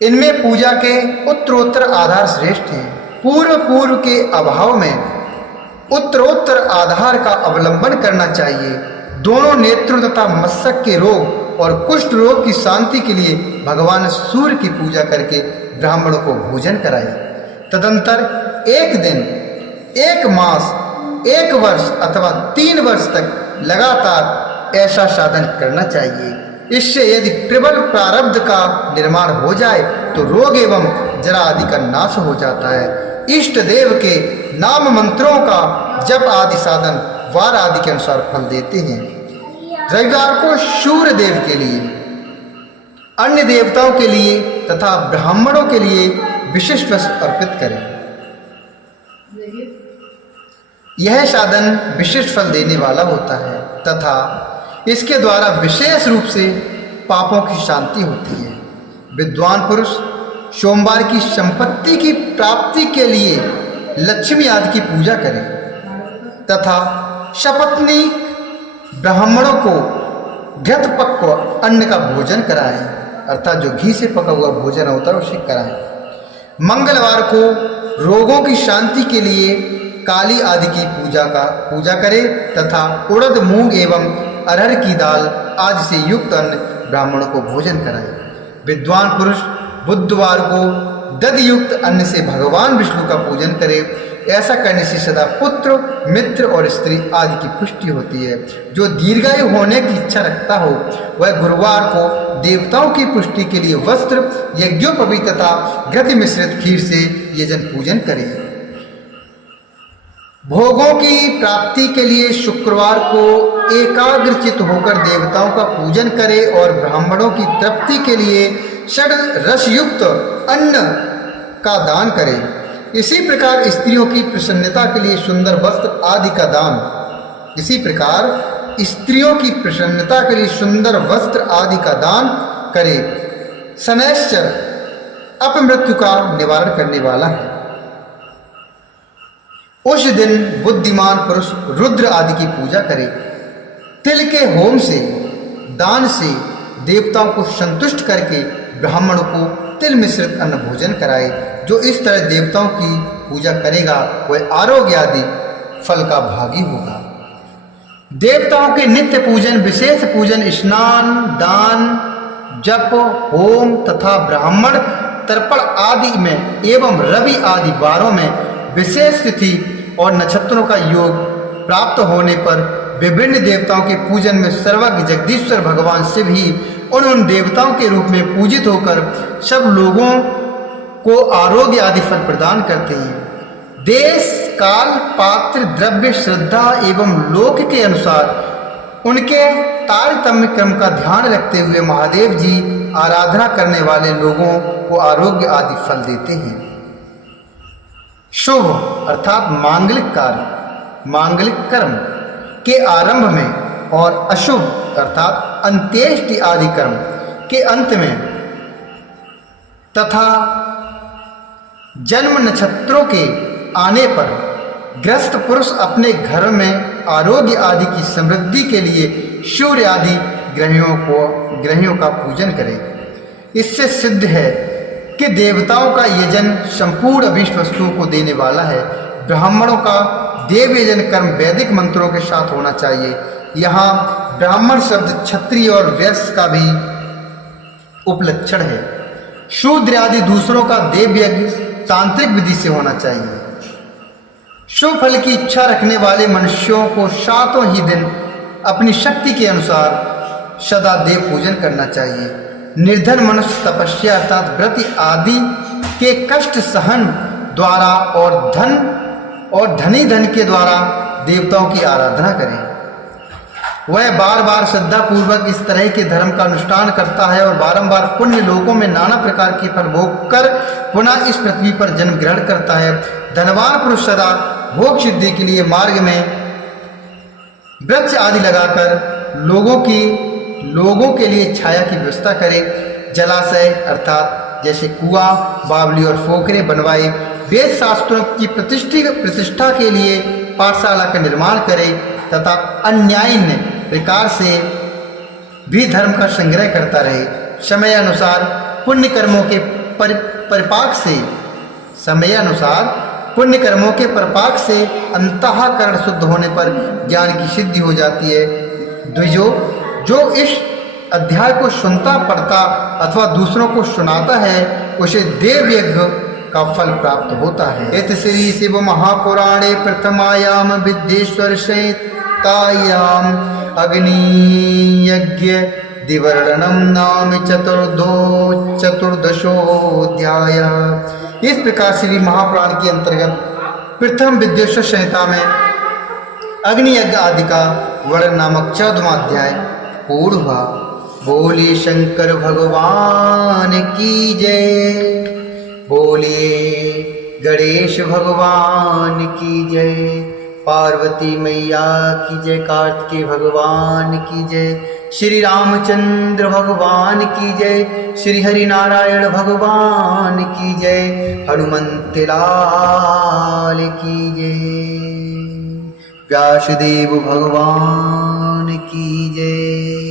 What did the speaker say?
इनमें पूजा के उत्तरोत्तर आधार श्रेष्ठ हैं। पूर्व के अभाव में उत्तरोत्तर आधार का अवलंबन करना चाहिए। दोनों नेत्रों तथा मस्तक के रोग और कुष्ठ रोग की शांति के लिए भगवान सूर्य की पूजा करके ब्राह्मणों को भोजन कराए। तदंतर एक दिन, एक मास, एक वर्ष अथवा 3 वर्ष तक लगातार ऐसा साधन करना चाहिए। इससे यदि प्रबल प्रारब्ध का निर्माण हो जाए तो रोग एवं जरा आदि का नाश हो जाता है। इष्ट देव के नाम मंत्रों का जप आदि साधन वार आदि के अनुसार फल देते हैं। रविवार को सूर्य देव के लिए, अन्य देवताओं के लिए तथा ब्राह्मणों के लिए विशिष्ट वस्तु अर्पित करें। यह साधन विशिष्ट फल देने वाला होता है तथा इसके द्वारा विशेष रूप से पापों की शांति होती है। विद्वान पुरुष सोमवार की संपत्ति की प्राप्ति के लिए लक्ष्मी आदि की पूजा करें तथा सपत्नीक ब्राह्मणों को घृत पक्व अन्न का भोजन कराएं, अर्थात जो घी से पका हुआ भोजन होता है उसे कराएं। मंगलवार को रोगों की शांति के लिए काली आदि की पूजा करें तथा उड़द, मूंग एवं अरहर की दाल आदि से युक्त अन्न ब्राह्मणों को भोजन कराएं। विद्वान पुरुष बुधवार को दधि युक्त अन्न से भगवान विष्णु का पूजन करे। ऐसा करने से सदा पुत्र, मित्र और स्त्री आदि की पुष्टि होती है। जो दीर्घायु होने की इच्छा रखता हो वह गुरुवार को देवताओं की पुष्टि के लिए वस्त्र, यज्ञोपवी तथा घृत मिश्रित खीर से यजन पूजन करे। भोगों की प्राप्ति के लिए शुक्रवार को एकाग्रचित होकर देवताओं का पूजन करे और ब्राह्मणों की तृप्ति के लिए षड रसयुक्त अन्न का दान करे। इसी प्रकार स्त्रियों की प्रसन्नता के लिए सुंदर वस्त्र आदि का दान करे। शनैश्चर अपमृत्यु का निवारण करने वाला है। उस दिन बुद्धिमान पुरुष रुद्र आदि की पूजा करे। तिल के होम से, दान से देवताओं को संतुष्ट करके ब्राह्मणों को तिल मिश्रित अन्न भोजन कराए। जो इस तरह देवताओं की पूजा करेगा वह आरोग्य आदि फल का भागी होगा। देवताओं के नित्य पूजन, विशेष पूजन, स्नान, दान, जप, होम तथा ब्राह्मण तर्पण आदि में एवं रवि आदि वारों में विशेष तिथि और नक्षत्रों का योग प्राप्त होने पर विभिन्न देवताओं के पूजन में सर्वज्ञ जगदीश्वर भगवान शिव ही उन देवताओं के रूप में पूजित होकर सब लोगों को आरोग्य आदि फल प्रदान करते हैं। देश, काल, पात्र, द्रव्य, श्रद्धा एवं लोक के अनुसार उनके तारतम्य क्रम का ध्यान रखते हुए महादेव जी आराधना करने वाले लोगों को आरोग्य आदि फल देते हैं। शुभ अर्थात मांगलिक कार्य, मांगलिक कर्म के आरंभ में और अशुभ अर्थात अंत्येष्टि आदि कर्म के अंत में तथा जन्म नक्षत्रों के आने पर ग्रस्त पुरुष अपने घर में आरोग्य आदि की समृद्धि के लिए सूर्य आदि ग्रहों का पूजन करे। इससे सिद्ध है कि देवताओं का यजन संपूर्ण अभीष्ट वस्तुओं को देने वाला है। ब्राह्मणों का देव यजन कर्म वैदिक मंत्रों के साथ होना चाहिए। यहाँ ब्राह्मण शब्द क्षत्रिय और वैश्य का भी उपलक्षण है। शूद्र आदि दूसरों का देव यज्ञ तांत्रिक विधि से होना चाहिए। शुभ फल की इच्छा रखने वाले मनुष्यों को 7 ही दिन अपनी शक्ति के अनुसार सदा देव पूजन करना चाहिए। निर्धन मनुष्य तपस्या अर्थात व्रत आदि के कष्ट सहन द्वारा और धनी धन के द्वारा देवताओं की आराधना करें। वह बार बार श्रद्धा पूर्वक इस तरह के धर्म का अनुष्ठान करता है और बारंबार पुण्य लोकों में नाना प्रकार के फल भोग कर पुनः इस पृथ्वी पर जन्म ग्रहण करता है। धनवान पुरुष सदा भोग सिद्धि के लिए मार्ग में वृक्ष आदि लगाकर लोगों के लिए छाया की व्यवस्था करे। जलाशय अर्थात जैसे कुआं, बावली और फोकरे बनवाए। वेद शास्त्रों की प्रतिष्ठा के लिए पाठशाला का निर्माण करे तथा अन्यायी प्रकार से भी धर्म का संग्रह करता रहे। समय अनुसार पुण्य कर्मों के परिपाक से, समय अनुसार पुण्य कर्मों के परिपाक से अंतःकरण शुद्ध होने पर ज्ञान की सिद्धि हो जाती है। द्विजो, जो इस अध्याय को सुनता पढ़ता अथवा दूसरों को सुनाता है उसे देव यज्ञ का फल प्राप्त होता है। इत श्री शिव महापुराणे प्रथमायाम विद्येश्वर संहितायाम अग्नि यज्ञ दिवर्णनम नाम चतुर्दशोऽध्याय। इस प्रकार श्री महापुराण के अंतर्गत प्रथम विद्येश्वर संहिता में अग्नि यज्ञ आदि का वर्णन नामक 14वां अध्याय पूर्ण हुआ। बोले शंकर भगवान की जय, बोले गणेश भगवान की जय, पार्वती मैया की जय, कार्तिकेय भगवान की जय, श्री रामचंद्र भगवान की जय, श्री हरि नारायण भगवान की जय, हनुमंत लाल की जय, व्यासदेव भगवान की जय।